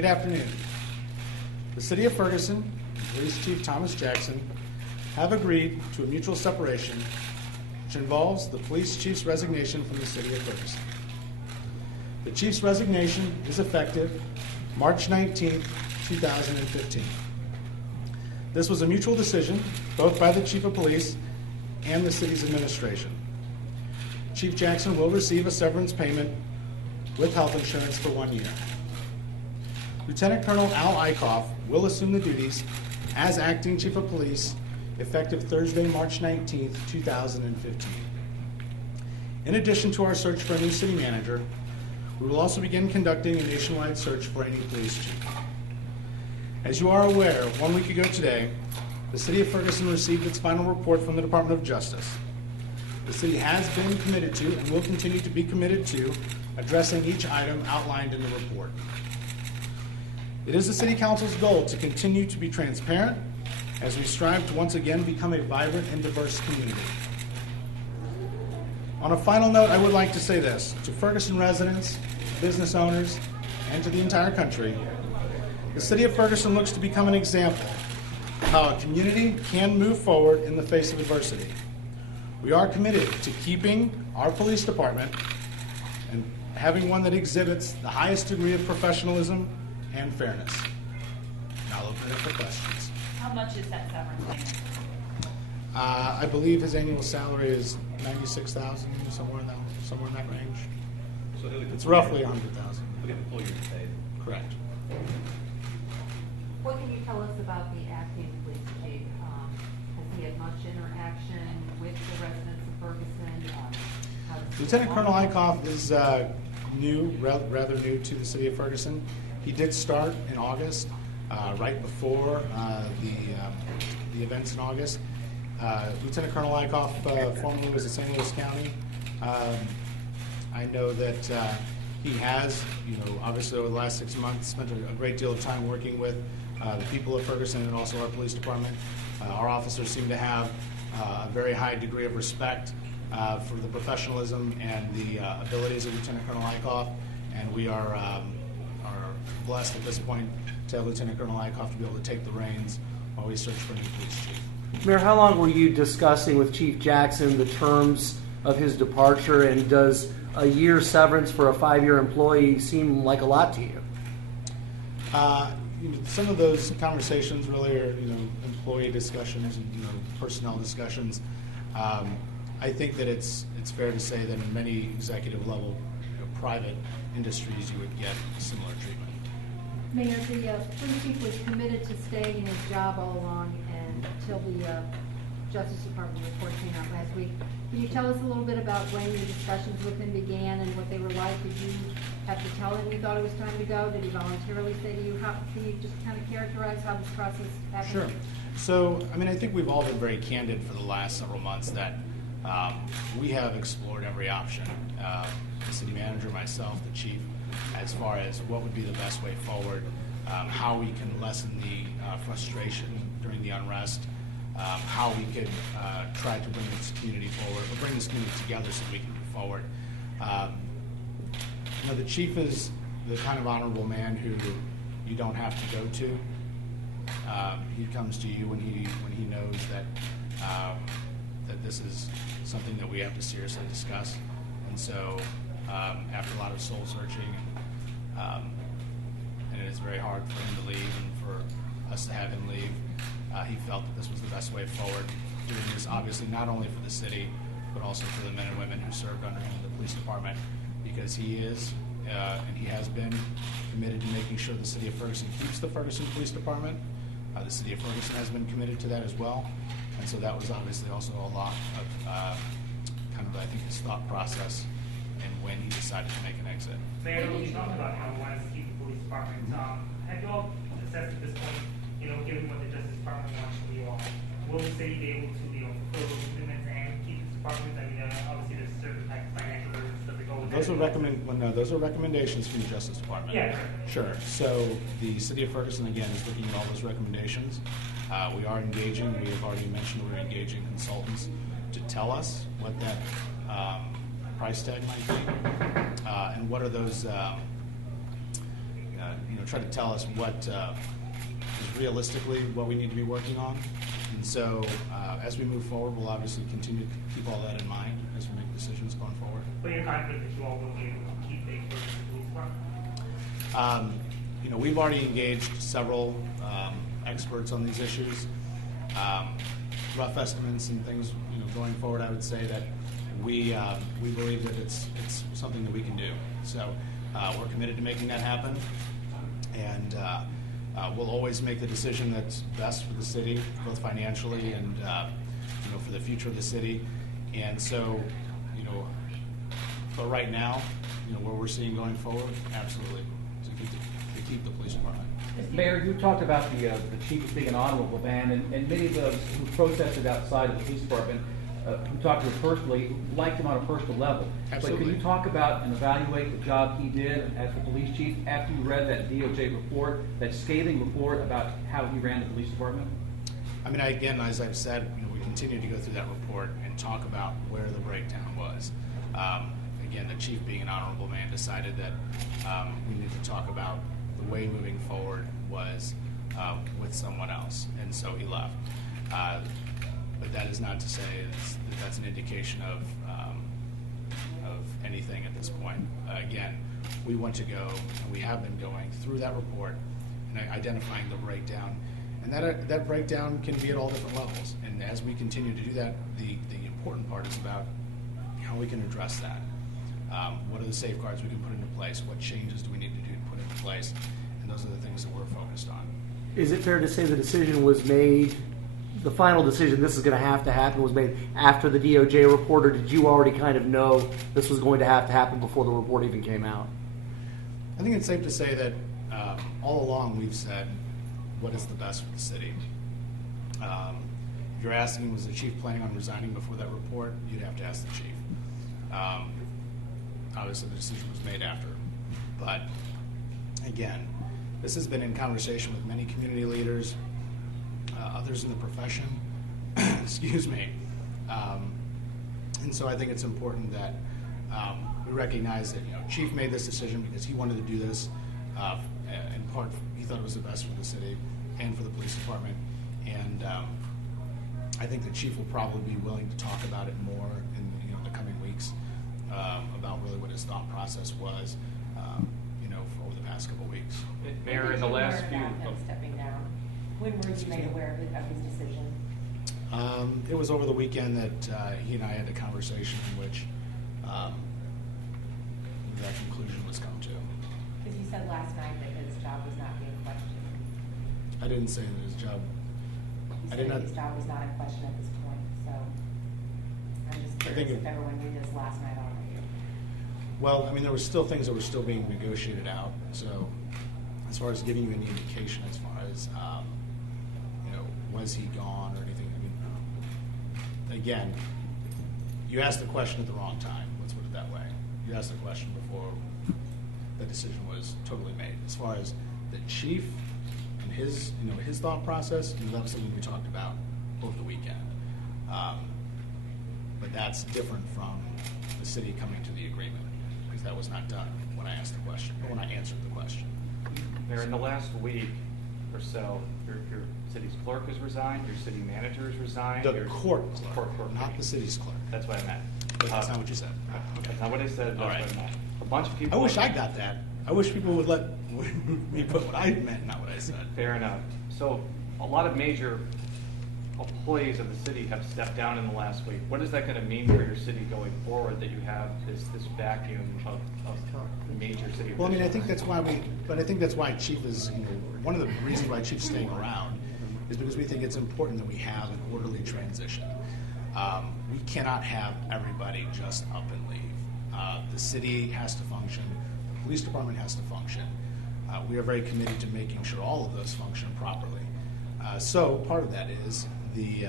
Good afternoon. The City of Ferguson and Police Chief Thomas Jackson have agreed to a mutual separation which involves the Police Chief's resignation from the City of Ferguson. The Chief's resignation is effective March 19, 2015. This was a mutual decision both by the Chief of Police and the City's administration. Chief Jackson will receive a severance payment with health insurance for 1 year. Lieutenant Colonel Al Eichhoff will assume the duties as acting Chief of Police effective Thursday, March 19, 2015. In addition to our search for a new city manager, we will also begin conducting a nationwide search for a new police chief. As you are aware, 1 week ago today, the City of Ferguson received its final report from the Department of Justice. The city has been committed to and will continue to be committed to addressing each item outlined in the report. It is the City Council's goal to continue to be transparent as we strive to once again become a vibrant and diverse community. On a final note, I would like to say this to Ferguson residents, business owners, and to the entire country. The City of Ferguson looks to become an example of how a community can move forward in the face of adversity. We are committed to keeping our police department and having one that exhibits the highest degree of professionalism and fairness. Now I'll open it up for questions. How much is that severance payment? I believe his annual salary is $96,000, somewhere in that range. So It's roughly $100,000. He'll get the full year's pay. Correct. What can you tell us about the acting police chief? Has he had much interaction with the residents of Ferguson? Lieutenant Colonel Eichhoff is rather new to the City of Ferguson. He did start in August, right before the events in August. Lieutenant Colonel Eichhoff formerly was at St. Louis County. I know that he has, obviously over the last 6 months, spent a great deal of time working with the people of Ferguson and also our police department. Our officers seem to have a very high degree of respect for the professionalism and the abilities of Lieutenant Colonel Eichhoff, and we are blessed at this point to have Lieutenant Colonel Eichhoff to be able to take the reins while we search for a new police chief. Mayor, how long were you discussing with Chief Jackson the terms of his departure, and does a year severance for a 5-year employee seem like a lot to you? Some of those conversations really are, employee discussions and personnel discussions. I think that it's fair to say that in many executive level private industries you would get similar treatment. Mayor, the police chief was committed to staying in his job all along and until the Justice Department report came out last week. Can you tell us a little bit about when your discussions with him began and what they were like? Did you have to tell him you thought it was time to go? Did he voluntarily say to you? Can you just kind of characterize how this process happened? Sure. So, I think we've all been very candid for the last several months that we have explored every option, the city manager, myself, the chief, as far as what would be the best way forward, how we can lessen the frustration during the unrest, how we could try to bring this community forward, or bring this community together so we can move forward. The chief is the kind of honorable man who you don't have to go to. He comes to you when he knows that that this is something that we have to seriously discuss. And so, after a lot of soul searching, and it is very hard for him to leave and for us to have him leave, he felt that this was the best way forward, doing this obviously not only for the city, but also for the men and women who served under him in the police department, because he is, and he has been, committed to making sure the City of Ferguson keeps the Ferguson Police Department. The City of Ferguson has been committed to that as well, and so that was obviously also a lot of I think his thought process and when he decided to make an exit. Mayor, you talked about how he wants to keep the police department. Have you all assessed at this point, given what the Justice Department wants from you all, will the city be able to, fulfill those commitments and keep this department? Obviously there's certain type of financial burdens that go with that. Those are recommendations from the Justice Department. Yeah, sure. So the City of Ferguson, again, is looking at all those recommendations. We are engaging. We have already mentioned we're engaging consultants to tell us what that price tag might be, and what are those try to tell us what is realistically what we need to be working on. And so as we move forward, we'll obviously continue to keep all that in mind as we make decisions going forward. But you're confident that you all will be able to keep the police department? We've already engaged several experts on these issues. Rough estimates and things, going forward, I would say that we believe that it's something that we can do. So we're committed to making that happen, and we'll always make the decision that's best for the city, both financially and for the future of the city. And so, but right now, where we're seeing going forward, absolutely to keep the police department. Mayor, you talked about the chief being an honorable man, and many of those who protested outside of the police department, who talked to him personally, liked him on a personal level. Absolutely. But can you talk about and evaluate the job he did as the police chief after you read that DOJ report, that scathing report about how he ran the police department? I mean, again, as I've said, we continue to go through that report and talk about where the breakdown was. Again, the chief, being an honorable man, decided that we need to talk about the way moving forward was with someone else, and so he left. But that is not to say that that's an indication of anything at this point. Again, we want to go, and we have been going through that report and identifying the breakdown. And that breakdown can be at all different levels. And as we continue to do that, the important part is about how we can address that. What are the safeguards we can put into place? What changes do we need to do to put into place? And those are the things that we're focused on. Is it fair to say the decision was made, the final decision, this is going to happen, was made after the DOJ report, or did you already kind of know this was going to happen before the report even came out? I think it's safe to say that all along we've said what is the best for the city. If you're asking, was the chief planning on resigning before that report, you'd have to ask the chief. Obviously, the decision was made after. But again, this has been in conversation with many community leaders, others in the profession, excuse me. And so I think it's important that we recognize that Chief made this decision because he wanted to do this. In part, he thought it was the best for the city and for the police department. And I think the chief will probably be willing to talk about it more in the coming weeks about really what his thought process was, for over the past couple of weeks. Mayor, in the last few. Him stepping down. When were you made aware of his decision? It was over the weekend that he and I had a conversation in which that conclusion was come to. Because you said last night that his job was not being questioned. I didn't say that his job. You I said did not. his job was not in question at this point, so I'm just I think curious it- if everyone knew this last night already. Well, I mean, there were still things that were still being negotiated out. So, as far as giving you any indication, as far as was he gone or anything? I mean, again, you asked the question at the wrong time. Let's put it that way. You asked the question before the decision was totally made. As far as the chief and his thought process, that was something we talked about over the weekend. But that's different from the city coming to the agreement, because that was not done when I asked the question, or when I answered the question. Mayor, in the last week or so, your city's clerk has resigned, your city manager has resigned. The your court clerk, clerk, not the city's clerk. That's what I meant. But that's not what you said. That's not what I said, that's All what right. I meant. A bunch of I people. wish I got that. I wish people would let me put what I meant, not what I said. Fair enough. So, a lot of major employees of the city have stepped down in the last week. What is that going to mean for your city going forward, that you have this vacuum of major city? Well, I mean, I officials? think that's why Chief is, one of the reasons why Chief's staying around is because we think it's important that we have an orderly transition. We cannot have everybody just up and leave. The city has to function, the police department has to function. We are very committed to making sure all of those function properly. So part of that is the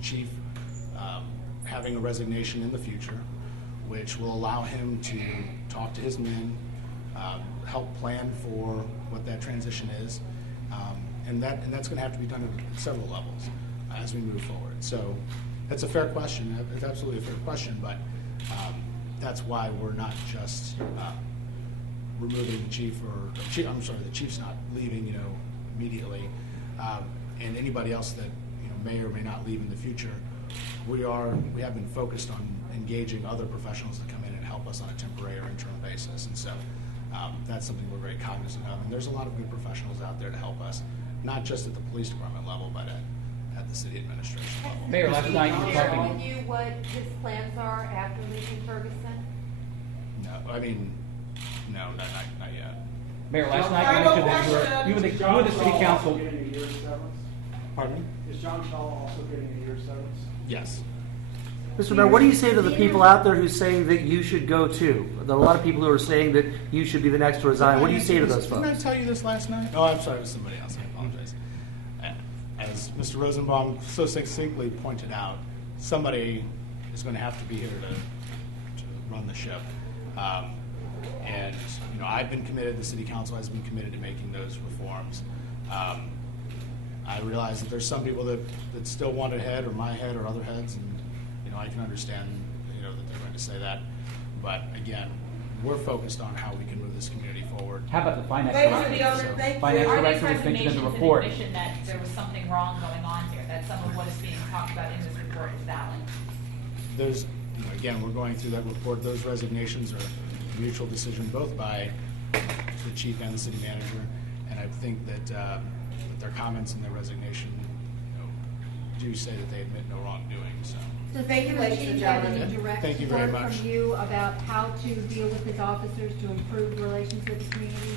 chief having a resignation in the future, which will allow him to talk to his men, help plan for what that transition is, and that's going to have to be done at several levels as we move forward. So that's a fair question. It's absolutely a fair question, but that's why we're not just removing the chief I'm sorry, the chief's not leaving, immediately. And anybody else that, may or may not leave in the future, we have been focused on engaging other professionals to come in and help us on a temporary or interim basis. And so that's something we're very cognizant of. And there's a lot of good professionals out there to help us, not just at the police department level, but at the city administration level. Mayor, last night you were Share talking. with you what his plans are after leaving Ferguson? No, not yet. Mayor, last night you mentioned that you and the city council. Getting a year's severance? Pardon me? Is John Shaw also getting a year's severance? Yes. Mr. Mayor, what do you say to the people out there who saying that you should go too? There are a lot of people who are saying that you should be the next to resign. What do you say to those Didn't I folks? tell you this last night? Oh, I'm sorry, it was somebody else. I apologize. As Mr. Rosenbaum so succinctly pointed out, somebody is going to have to be here to run the ship. And, I've been committed, the city council has been committed to making those reforms. I realize that there's some people that still want a head or my head or other heads, and, I can understand, that they're going to say that. But again, we're focused on how we can move this community forward. How about the finance Thank director? you, Governor. Thank you. Finance Are Are these director was mentioned in the resignations an report. admission that there was something wrong going on here, that some of what is being talked about in this report is valid? There's, again, we're going through that report. Those resignations are a mutual decision both by the chief and the city manager. And I think that their comments and their resignation, do say that they admit no wrongdoing, so. Does Thank you, the ladies and chief have gentlemen. any direct Thank you very word much. from you about how to deal with his officers to improve relations with the community?